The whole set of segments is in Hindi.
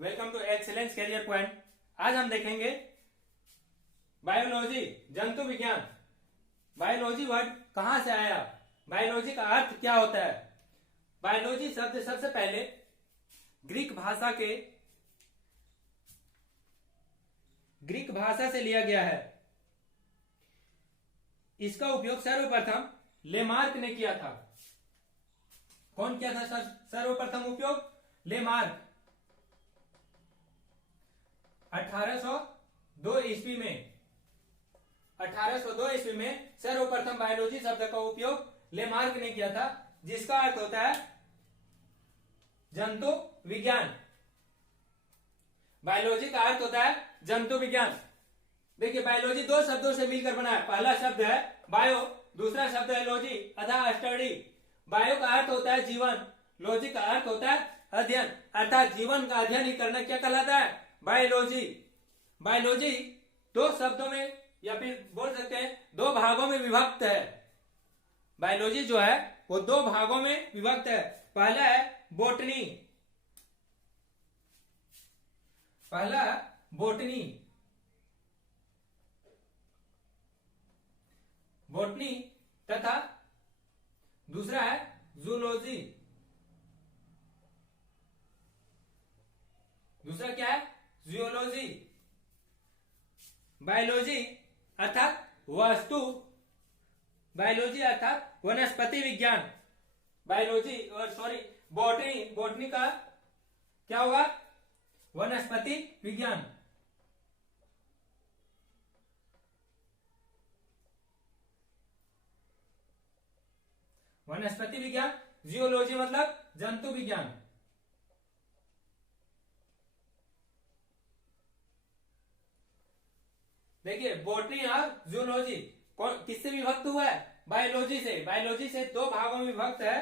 Welcome to excellence career point. आज हम देखेंगे बायोलॉजी, जंतु विज्ञान। बायोलॉजी वर्ड कहां से आया, बायोलॉजी का अर्थ क्या होता है। बायोलॉजी शब्द सबसे पहले ग्रीक भाषा से लिया गया है। इसका उपयोग सर्वप्रथम लेमार्क ने किया था। कौन किया था सर्वप्रथम उपयोग? लेमार्क 1802 ईस्वी में। 1802 ईस्वी में सर्वप्रथम बायोलॉजी शब्द का उपयोग लेमार्क ने किया था, जिसका अर्थ होता है जंतु विज्ञान। बायोलॉजी का अर्थ होता है जंतु विज्ञान। देखिए, बायोलॉजी दो शब्दों से मिलकर बना है। पहला शब्द है बायो, दूसरा शब्द है लॉजी अथवा स्टडी। बायो का अर्थ होता है जीवन, लॉजी का अर्थ होता है अध्ययन, अर्थात जीवन का अध्ययन ही करना क्या कहलाता है? बायोलॉजी। बायोलॉजी दो शब्दों में या फिर बोल सकते हैं दो भागों में विभक्त है। बायोलॉजी जो है वो दो भागों में विभक्त है। पहला है बोटनी, पहला है बोटनी, बोटनी तथा दूसरा है जूलॉजी। दूसरा क्या है? जियोलॉजी। बायोलॉजी अर्थात वस्तु, बायोलॉजी अर्थात वनस्पति विज्ञान। बायोलॉजी और बोटनी, बोटनी का क्या होगा? वनस्पति विज्ञान। वनस्पति विज्ञान। जियोलॉजी मतलब जंतु विज्ञान। देखिए, बोटनी और जूलॉजी किससे विभक्त हुआ है? बायोलॉजी से। बायोलॉजी से दो भागों में विभक्त है।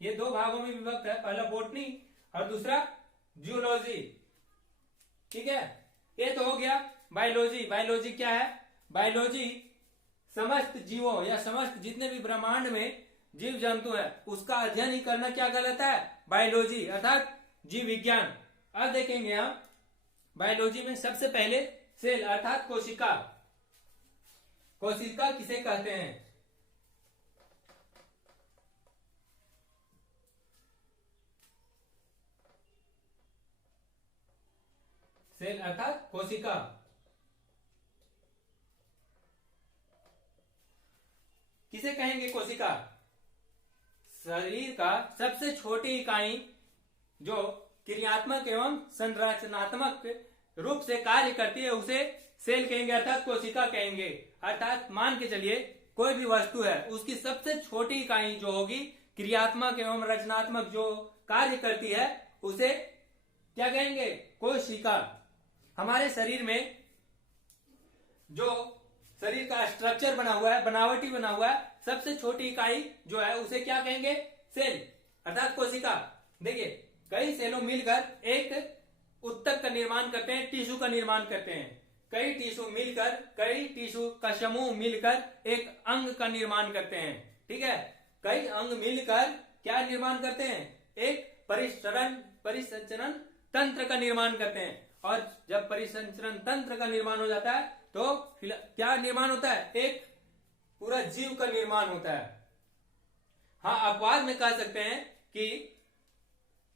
ये दो भागों में विभक्त है, पहला बोटनी और दूसरा जूलॉजी। ठीक है, ये तो हो गया बायोलॉजी। बायोलॉजी क्या है? बायोलॉजी समस्त जीवों या समस्त जितने भी ब्रह्मांड में जीव जंतु है उसका अध्ययन ही करना क्या कहलाता है? बायोलॉजी अर्थात जीव विज्ञान। अब देखेंगे हम बायोलॉजी में सबसे पहले सेल अर्थात कोशिका। कोशिका किसे कहते हैं? सेल अर्थात कोशिका। किसे कहेंगे कोशिका? शरीर का सबसे छोटी इकाई जो क्रियात्मक एवं संरचनात्मक रूप से कार्य करती है उसे सेल कहेंगे अर्थात कोशिका कहेंगे। अर्थात मान के चलिए कोई भी वस्तु है उसकी सबसे छोटी इकाई जो होगी क्रियात्मक एवं रचनात्मक जो कार्य करती है उसे क्या कहेंगे? कोशिका। हमारे शरीर में जो शरीर का स्ट्रक्चर बना हुआ है, बनावटी बना हुआ है, सबसे छोटी इकाई जो है उसे क्या कहेंगे? सेल अर्थात कोशिका। देखिए, कई सेलों मिलकर एक उत्तक का निर्माण करते हैं, टिश्यू का निर्माण करते हैं। कई टिश्यू का समूह मिलकर एक अंग का निर्माण करते हैं। ठीक है, कई अंग मिलकर क्या निर्माण करते हैं? एक परिसंचरण तंत्र का निर्माण करते हैं। और जब परिसंचरण तंत्र का निर्माण हो जाता है तो क्या निर्माण होता है? एक पूरा जीव का निर्माण होता है। हाँ, अपवाद में कह सकते हैं कि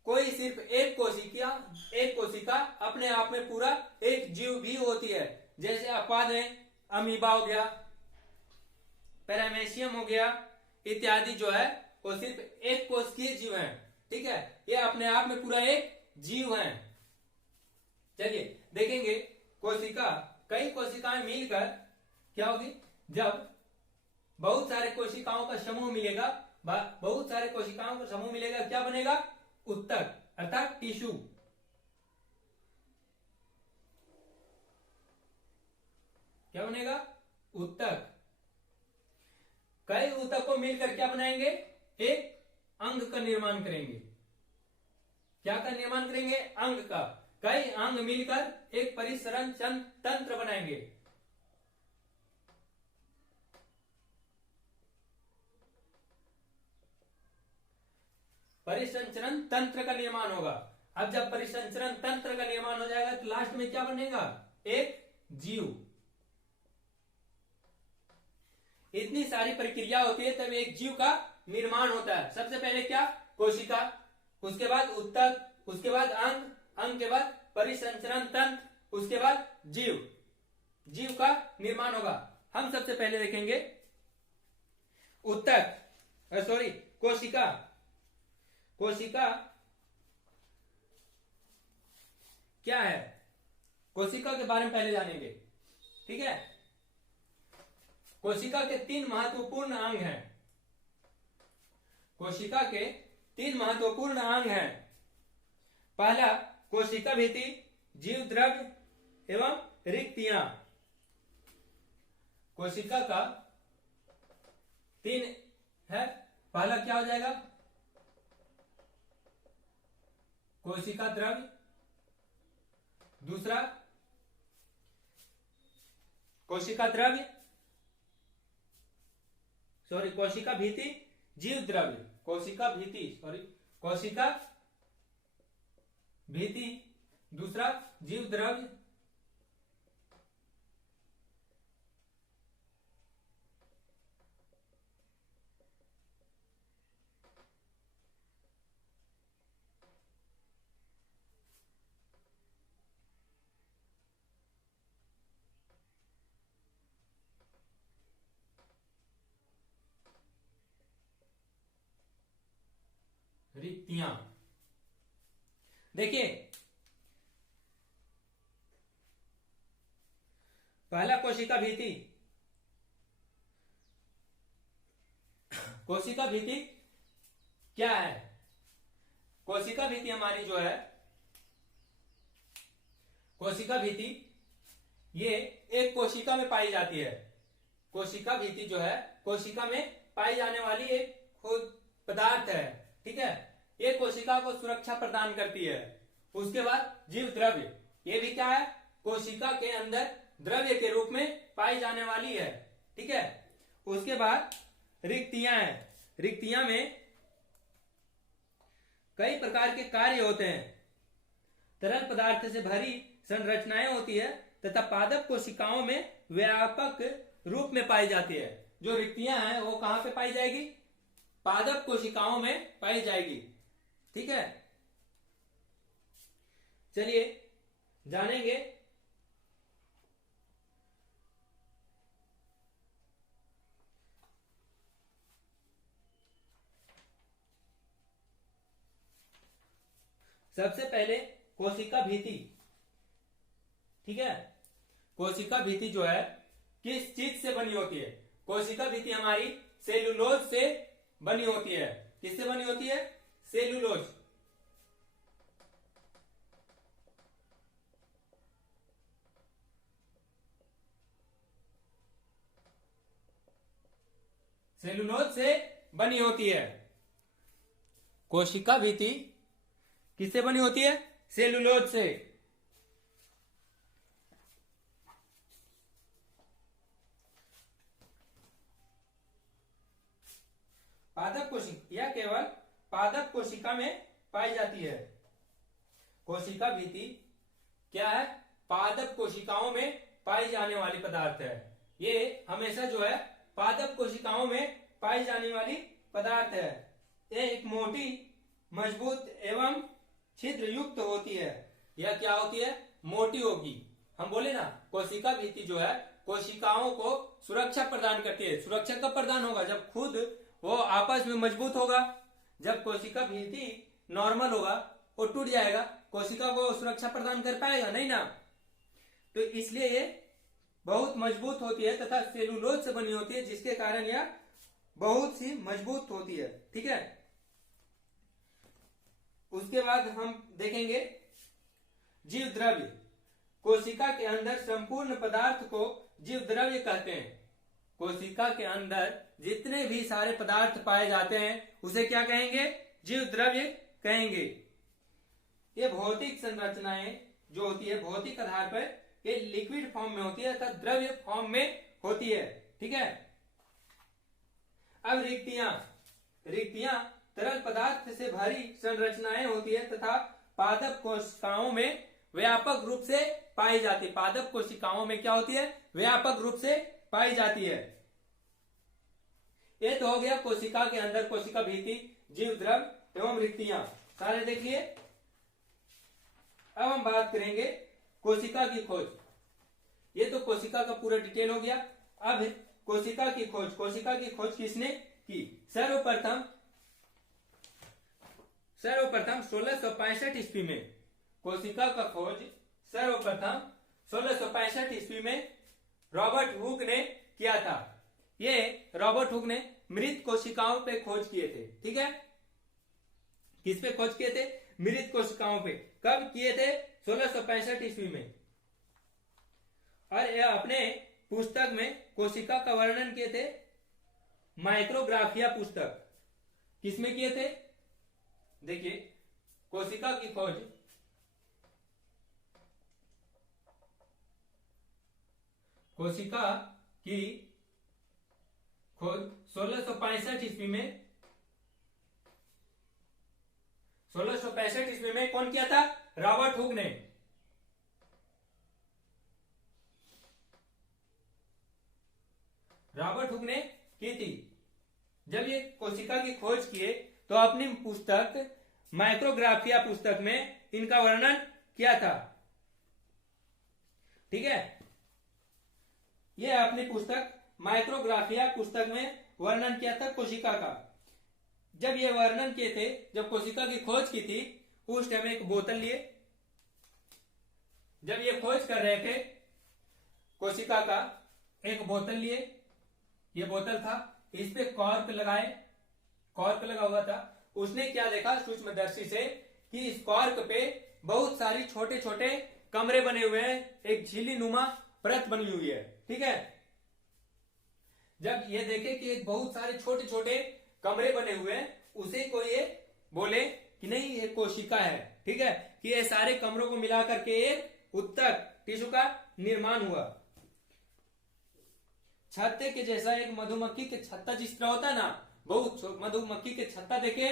कोई सिर्फ एक कोशिका अपने आप में पूरा एक जीव भी होती है। जैसे अपवाद है अमीबा हो गया, पैरामेशियम हो गया इत्यादि, जो है वो सिर्फ एक कोशिकीय जीव है। ठीक है, ये अपने आप में पूरा एक जीव है। चलिए देखेंगे कोशिका। कई कोशिकाएं मिलकर क्या होगी? जब बहुत सारे कोशिकाओं का समूह मिलेगा, क्या बनेगा? उत्तक अर्थात टिश्यू। क्या बनेगा? उत्तक। कई उत्तक को मिलकर क्या बनाएंगे? एक अंग का निर्माण करेंगे। क्या का निर्माण करेंगे? अंग का। कई अंग मिलकर एक परिसंचरण तंत्र बनाएंगे। परिसंचरण तंत्र का निर्माण होगा। अब जब परिसंचरण तंत्र का निर्माण हो जाएगा तो लास्ट में क्या बनेगा, एक जीव। इतनी सारी प्रक्रिया होती है तब एक जीव का निर्माण होता है। सबसे पहले क्या, कोशिका, उसके बाद उत्तक, उसके बाद अंग, अंग के बाद परिसंचरण तंत्र, उसके बाद जीव, जीव का निर्माण होगा। हम सबसे पहले देखेंगे उत्तक, सॉरी कोशिका। कोशिका क्या है, कोशिका के बारे में पहले जानेंगे, ठीक है। कोशिका के 3 महत्वपूर्ण अंग हैं। कोशिका के 3 महत्वपूर्ण अंग हैं। पहला कोशिका भित्ति, जीव द्रव्य एवं रिक्तियां। कोशिका का 3 है। पहला क्या हो जाएगा, कोशिका द्रव्य, दूसरा कोशिका द्रव्य, सॉरी कोशिका भित्ति, जीव द्रव्य, कोशिका भित्ति, सॉरी कोशिका भित्ति, दूसरा जीव द्रव्य, रिक्तियां। देखिए पहला कोशिका भित्ति। कोशिका भित्ति क्या है, कोशिका भित्ति हमारी जो है, कोशिका भित्ति ये एक कोशिका में पाई जाती है। कोशिका भित्ति जो है कोशिका में पाई जाने वाली एक खुद पदार्थ है, ठीक है। ये कोशिका को सुरक्षा प्रदान करती है। उसके बाद जीव द्रव्य, ये भी क्या है, कोशिका के अंदर द्रव्य के रूप में पाई जाने वाली है, ठीक है। उसके बाद रिक्तियां हैं। रिक्तियां में कई प्रकार के कार्य होते हैं। तरल पदार्थ से भरी संरचनाएं होती है तथा पादप कोशिकाओं में व्यापक रूप में पाई जाती है। जो रिक्तियां हैं वो कहां पे पाई जाएगी, पादप कोशिकाओं में पाई जाएगी, ठीक है। चलिए जानेंगे सबसे पहले कोशिका भित्ति, ठीक है। कोशिका भित्ति जो है किस चीज से बनी होती है, कोशिका भित्ति हमारी सेलुलोज से बनी होती है। किससे बनी होती है, सेलुलोज। सेलुलोज से बनी होती है। कोशिका भित्ति किससे बनी होती है, सेलुलोज से। पादप कोशिका यह केवल पादप कोशिका में पाई जाती है। कोशिका भित्ति क्या है, पादप कोशिकाओं में पाई जाने वाली पदार्थ है। ये हमेशा जो है पादप कोशिकाओं में पाई जाने वाली पदार्थ है। ये एक मोटी, मजबूत एवं छिद्र युक्त होती है। यह क्या होती है, मोटी होगी। हम बोले ना कोशिका भित्ति जो है कोशिकाओं को सुरक्षा प्रदान करती है। सुरक्षा कब प्रदान होगा, जब खुद वो आपस में मजबूत होगा। जब कोशिका भित्ति नॉर्मल होगा वो टूट जाएगा, कोशिका को सुरक्षा प्रदान कर पाएगा नहीं ना। तो इसलिए ये बहुत मजबूत होती है तथा सेलुलोज से बनी होती है, जिसके कारण यह बहुत सी मजबूत होती है, ठीक है। उसके बाद हम देखेंगे जीव द्रव्य। कोशिका के अंदर संपूर्ण पदार्थ को जीव द्रव्य कहते हैं। कोशिका के अंदर जितने भी सारे पदार्थ पाए जाते हैं उसे क्या कहेंगे, जीव द्रव्य कहेंगे। ये भौतिक संरचनाएं जो होती है भौतिक आधार पर ये लिक्विड फॉर्म में होती है तथा द्रव्य फॉर्म में होती है, ठीक है। अब रिक्तियां तरल पदार्थ से भरी संरचनाएं होती है तथा पादप कोशिकाओं में व्यापक रूप से पाई जाती है। पादप कोशिकाओं में क्या होती है? व्यापक रूप से पाई जाती है। ये तो हो गया कोशिका के अंदर, कोशिका भीति, जीव द्रव एवं रिक्तियां सारे देखिए। अब हम बात करेंगे कोशिका की खोज। ये तो कोशिका का पूरा डिटेल हो गया। अब कोशिका की खोज। कोशिका की खोज किसने की? सर्वप्रथम 1665 ईस्वी में कोशिका का खोज सर्वप्रथम 1665 ईस्वी में रॉबर्ट हुक ने किया था। ये रॉबर्ट हुक ने मृत कोशिकाओं पे खोज किए थे। ठीक है, किस पे खोज किए थे? मृत कोशिकाओं पे। कब किए थे? 1665 ईस्वी में। और यह अपने पुस्तक में कोशिका का वर्णन किए थे माइक्रोग्राफिया पुस्तक। किसमें किए थे? देखिए, कोशिका की खोज कोशिका की खोज 1665 ईस्वी में 1665 ईस्वी में कौन किया था? रॉबर्ट हुक ने। रॉबर्ट हुक ने की थी। जब ये कोशिका की खोज किए तो अपनी पुस्तक माइक्रोग्राफिया पुस्तक में इनका वर्णन किया था। ठीक है, ये अपनी पुस्तक माइक्रोग्राफिया पुस्तक में वर्णन किया था कोशिका का। जब ये वर्णन किए थे, जब कोशिका की खोज की थी, उस टाइम एक बोतल लिए। जब ये खोज कर रहे थे कोशिका का, एक बोतल लिए। ये बोतल था, इस पे कॉर्क लगाए, कॉर्क लगा हुआ था। उसने क्या देखा सूक्ष्मदर्शी से कि इस कॉर्क पे बहुत सारी छोटे छोटे कमरे बने हुए हैं, एक झिल्ली नुमा परत बनी हुई है। ठीक है, जब ये देखे कि बहुत सारे छोटे छोटे कमरे बने हुए हैं, उसे को ये बोले कि नहीं, ये कोशिका है। ठीक है, कि ये सारे कमरों को मिला करके एक उत्तक टिश्यू का निर्माण हुआ। छत्ते के जैसा एक मधुमक्खी के छत्ता जिस तरह होता है ना, बहुत मधुमक्खी के छत्ता देखे,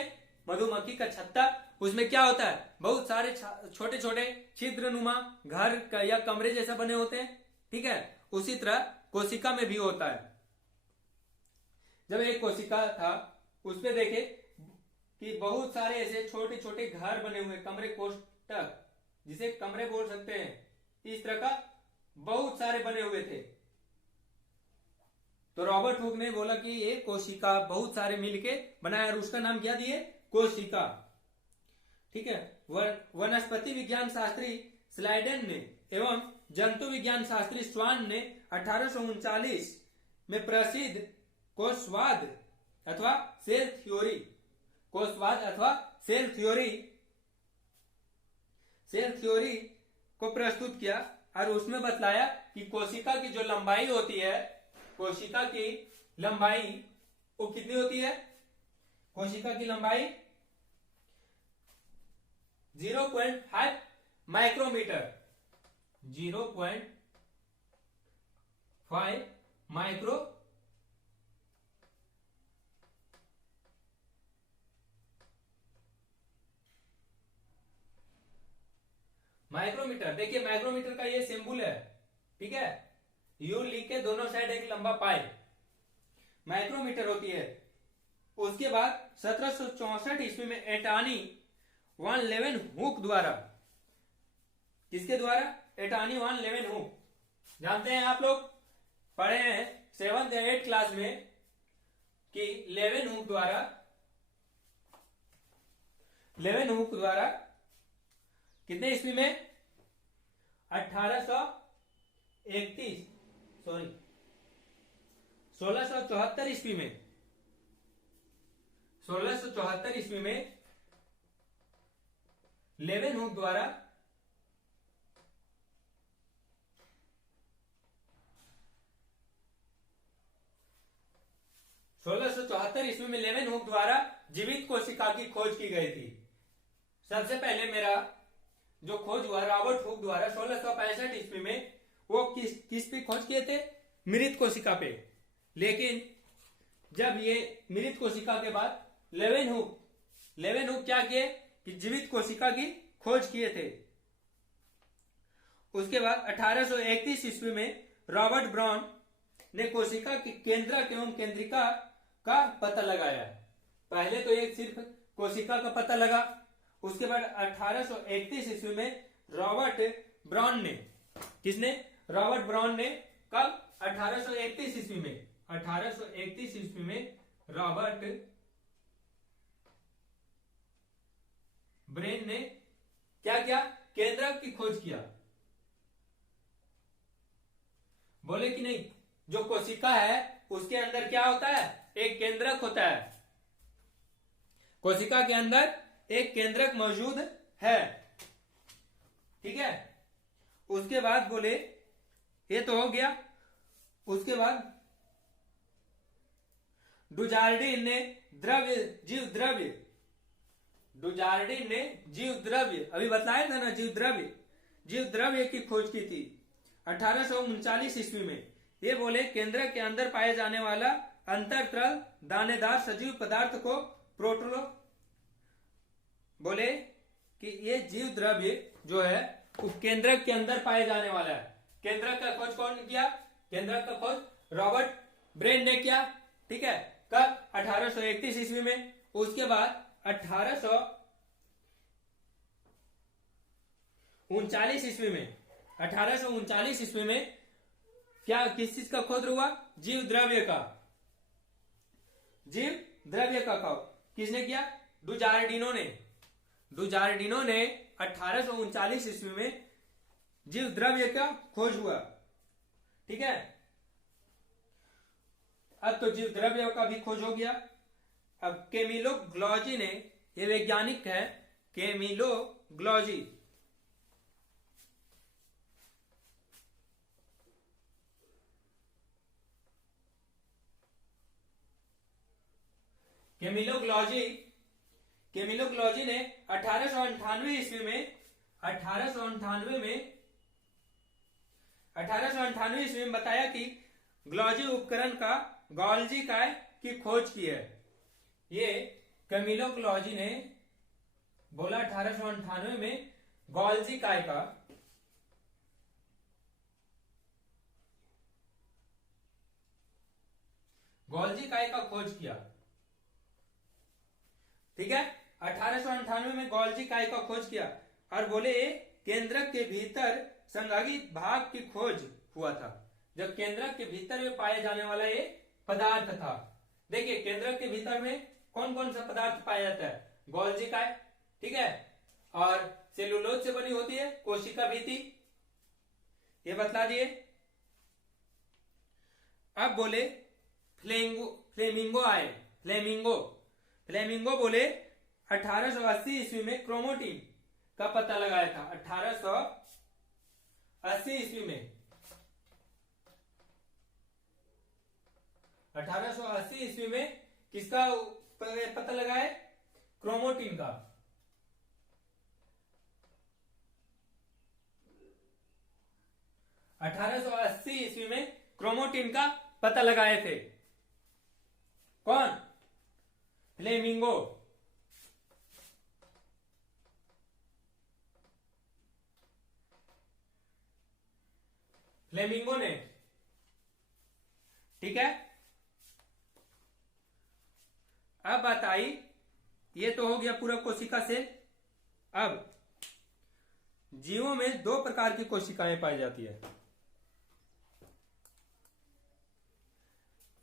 मधुमक्खी का छत्ता, उसमें क्या होता है? बहुत सारे छोटे छोटे छिद्र नुमा घर या कमरे जैसा बने होते हैं। ठीक है, उसी तरह कोशिका में भी होता है। जब एक कोशिका था, उस पे देखे कि बहुत सारे ऐसे छोटे छोटे घर बने हुए, कमरे, कोष्ठक, जिसे कमरे बोल सकते हैं, इस तरह का बहुत सारे बने हुए थे। तो रॉबर्ट हुक ने बोला कि ये कोशिका बहुत सारे मिलके बनाया, और उसका नाम क्या दिए? कोशिका। ठीक है, वनस्पति विज्ञान शास्त्री स्लाइडेन ने एवं जंतु विज्ञान शास्त्री स्वान ने 1839 में प्रसिद्ध कोशवाद अथवा सेल थ्योरी, कोशवाद अथवा सेल थ्योरी को प्रस्तुत किया, और उसमें बतलाया कि कोशिका की जो लंबाई होती है, कोशिका की लंबाई वो कितनी होती है? कोशिका की लंबाई 0.5 माइक्रोमीटर, 0.5 माइक्रोमीटर। देखिए, माइक्रोमीटर का ये सिंबल है। ठीक है, यू लिख के दोनों साइड एक लंबा पाई माइक्रोमीटर होती है। उसके बाद 1764 ईस्वी में एटॉर्नी वन लेवेनहुक द्वारा, किसके द्वारा? एटॉर्नी वन लेवेनहुक। जानते हैं, आप लोग पढ़े हैं 7th या 8th क्लास में कि लेवेनहुक द्वारा कितने ईस्वी में? 1674 ईस्वी में 1674 ईस्वी में लेवेनहुक द्वारा 1674 ईस्वी में लेवेनहुक द्वारा जीवित कोशिका की खोज की गई थी। सबसे पहले मेरा जो खोज हुआ रॉबर्ट हुक द्वारा 1665 ईस्वी में, वो किस पे खोज किए थे? मृत कोशिका पे। लेकिन जब ये मृत कोशिका के बाद लेवेनहुक क्या किए कि जीवित कोशिका की खोज किए थे। उसके बाद 1831 ईस्वी में रॉबर्ट ब्राउन ने कोशिका के केंद्रक एवं केंद्रिका का पता लगाया। पहले तो एक सिर्फ कोशिका का पता लगा, उसके बाद 1831 ईस्वी में रॉबर्ट ब्राउन ने, किसने? रॉबर्ट ब्राउन ने, कब? 1831 ईस्वी में, 1831 ईस्वी में रॉबर्ट ब्रेन ने क्या किया? केंद्रक की खोज किया। बोले कि नहीं, जो कोशिका है उसके अंदर क्या होता है? एक केंद्रक होता है। कोशिका के अंदर एक केंद्रक मौजूद है, ठीक है। उसके बाद बोले, ये तो हो गया। उसके बाद डुजार्डिन ने डुजार्डिन ने जीव द्रव्य, अभी बताया था ना, जीव द्रव्य की खोज की थी 1839 ईस्वी में। ये बोले केंद्र के अंदर पाए जाने वाला अंतरतल दानेदार सजीव पदार्थ को प्रोटोलो, बोले कि ये जीव द्रव्य जो है वो केंद्रक के अंदर पाए जाने वाला है। केंद्रक का खोज कौन किया? केंद्रक का खोज रॉबर्ट ब्रेन ने किया, ठीक है। कब? 1831 ईस्वी में। उसके बाद 1839 ईस्वी में, 1839 ईस्वी में क्या, किस चीज का खोज हुआ? जीव द्रव्य का। किसने किया? डुजार्डिनो ने 1839 ईस्वी में जीव द्रव्य का खोज हुआ, ठीक है। अब तो जीव द्रव्य का भी खोज हो गया। अब कैमिलो ग्लॉजी ने, ये वैज्ञानिक है कैमिलो ग्लॉजी, कैमिलो ग्लॉजी ने 1898 ईस्वी में 1898 ईस्वी में बताया कि ग्लॉजी उपकरण का गॉल्जी काय की खोज की है। ये कैमिलो ग्लॉजी ने बोला 1898 में गॉल्जी काय का खोज किया, ठीक है। 1898 में गॉल्जी काय का खोज किया और बोले केंद्रक के भीतर संघागी भाग की खोज हुआ था। जब केंद्रक के भीतर में पाए जाने वाला ये पदार्थ था। देखिए केंद्रक के भीतर में कौन कौन सा पदार्थ पाया जाता है? गॉल्जी काय, ठीक है, और सेलुलोज से बनी होती है कोशिका भित्ति, ये बतला दिए। अब बोले फ्लेमिंगो बोले 1880 ईस्वी में क्रोमोटिन का पता लगाया था। 1880 ईस्वी में 1880 ईस्वी में किसका पता लगाए? क्रोमोटिन का। ईस्वी में क्रोमोटिन का पता लगाए थे। कौन? फ्लेमिंगो। ने, ठीक है। अब बात आई, ये तो हो गया पूरा कोशिका से। अब जीवों में दो प्रकार की कोशिकाएं पाई जाती है।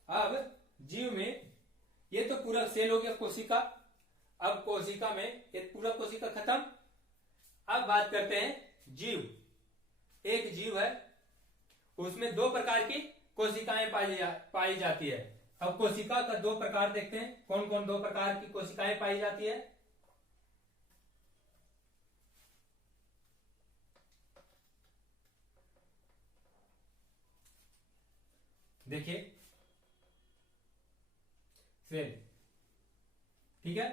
अब जीव में ये तो पूरा सेल हो गया कोशिका। अब कोशिका में ये पूरा कोशिका खत्म। अब बात करते हैं जीव। एक जीव है, उसमें दो प्रकार की कोशिकाएं पाई जाती है। अब कोशिका का दो प्रकार देखते हैं, कौन कौन दो प्रकार की कोशिकाएं पाई जाती है। देखिए सेल, ठीक है।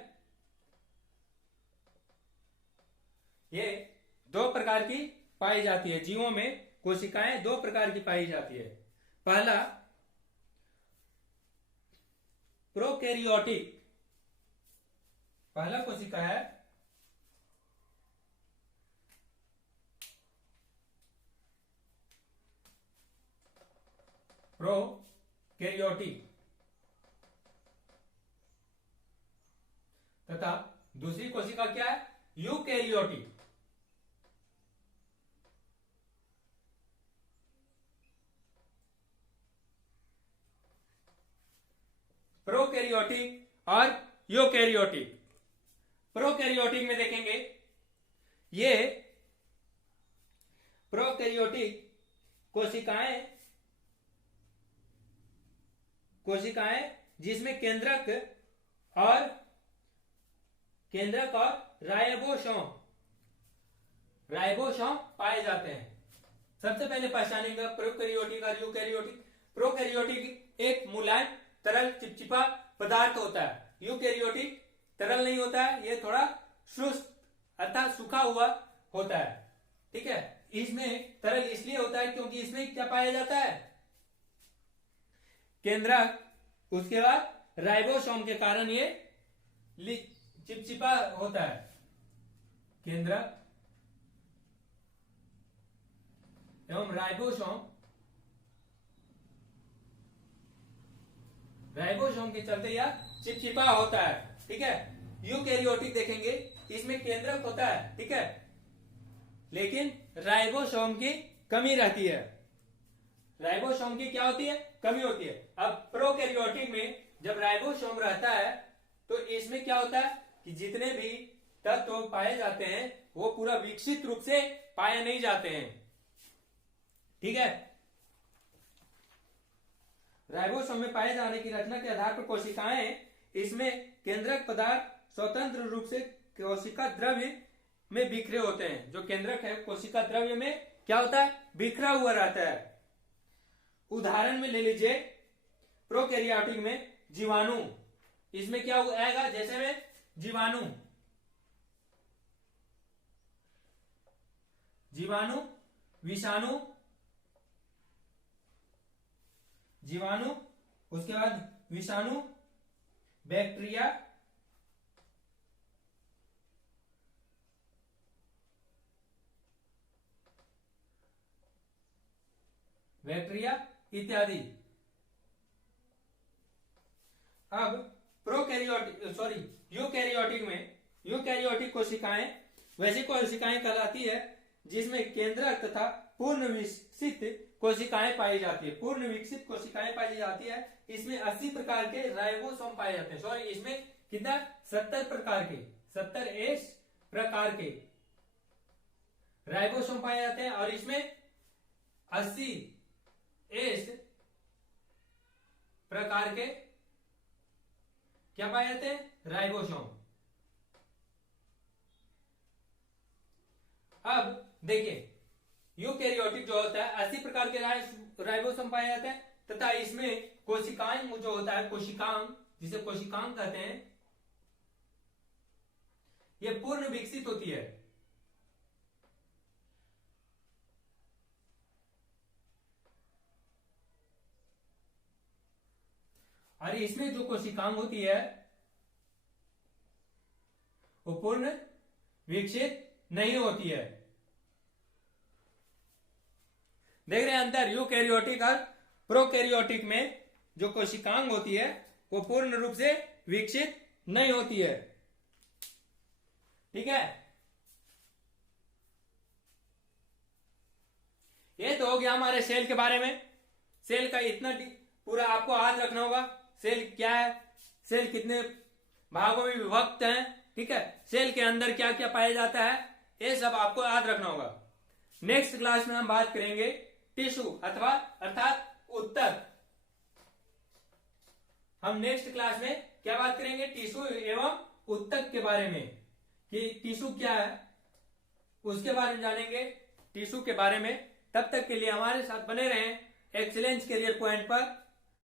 ये दो प्रकार की पाई जाती है। जीवों में कोशिकाएं दो प्रकार की पाई जाती है। पहला प्रोकैरियोटिक, पहला कोशिका है प्रोकैरियोटिक तथा दूसरी कोशिका क्या है, यूकैरियोटिक। प्रोकैरियोटिक और यूकैरियोटिक। प्रोकैरियोटिक में देखेंगे, ये प्रोकैरियोटिक कोशिकाएं जिसमें केंद्रक और राइबोसोम पाए जाते हैं। सबसे पहले पहचानेंगे प्रोकैरियोटिक और यूकैरियोटिक। प्रोकैरियोटिक एक मुलायम तरल चिपचिपा पदार्थ होता है, यूकैरियोटिक तरल नहीं होता है, ये थोड़ा शुष्क अर्थात सूखा हुआ होता है। ठीक है, इसमें तरल इसलिए होता है क्योंकि इसमें क्या पाया जाता है, केंद्रक, उसके बाद राइबोसोम के कारण ये चिपचिपा होता है। केंद्रक एवं राइबोसोम के चलते यह चिपचिपा होता है। ठीक है, यूकैरियोटिक देखेंगे, इसमें केंद्रक होता है, ठीक है, लेकिन राइबोसोम की कमी रहती है। राइबोसोम की क्या होती है, कमी होती है। अब प्रोकैरियोटिक में जब राइबोसोम रहता है तो इसमें क्या होता है कि जितने भी तत्व पाए जाते हैं वो पूरा विकसित रूप से पाए नहीं जाते हैं। ठीक है, राइबोसोम में पाए जाने की रचना के आधार पर कोशिकाएं इसमें केंद्रक पदार्थ स्वतंत्र रूप से कोशिका द्रव्य में बिखरे होते हैं। जो केंद्रक है कोशिका द्रव्य में क्या होता है, बिखरा हुआ रहता है। उदाहरण में ले लीजिए, प्रोकैरियोटिक में जीवाणु, इसमें क्या आएगा, जैसे में जीवाणु, जीवाणु, उसके बाद विषाणु, बैक्टीरिया, इत्यादि। अब यूकैरियोटिक कोशिकाएं वैसी कोशिकाएं कहलाती है जिसमें केंद्रक तथा पूर्ण विकसित कोशिकाएं पाई जाती है। पूर्ण विकसित कोशिकाएं पाई जाती है, इसमें 80 प्रकार के राइबोसोम पाए जाते हैं। सॉरी, इसमें कितना, 70 प्रकार के राइबोसोम पाए जाते हैं और इसमें 80 प्रकार के क्या पाए जाते हैं, राइबोसोम। अब देखिए, यूकैरियोटिक जो होता है 80 प्रकार के राइबोसोम पाए जाते हैं तथा इसमें कोशिकांग जो होता है, जिसे कोशिकांग कहते हैं, यह पूर्ण विकसित होती है। और इसमें जो कोशिकांग होती है वो पूर्ण विकसित नहीं होती है। देख रहे हैं अंतर, यूकैरियोटिक और प्रोकैरियोटिक में जो कोशिकांग होती है वो पूर्ण रूप से विकसित नहीं होती है। ठीक है, ये तो हो गया हमारे सेल के बारे में। सेल का इतना पूरा आपको याद रखना होगा, सेल क्या है, सेल कितने भागों में विभक्त है। ठीक है, सेल के अंदर क्या क्या पाया जाता है, ये सब आपको याद रखना होगा। नेक्स्ट क्लास में हम बात करेंगे टिश्यू अर्थात उत्तक। हम नेक्स्ट क्लास में क्या बात करेंगे, टिश्यू एवं उत्तक के बारे में, कि टिश्यू क्या है उसके बारे में जानेंगे, टिश्यू के बारे में। तब तक के लिए हमारे साथ बने रहें एक्सीलेंस करियर पॉइंट पर।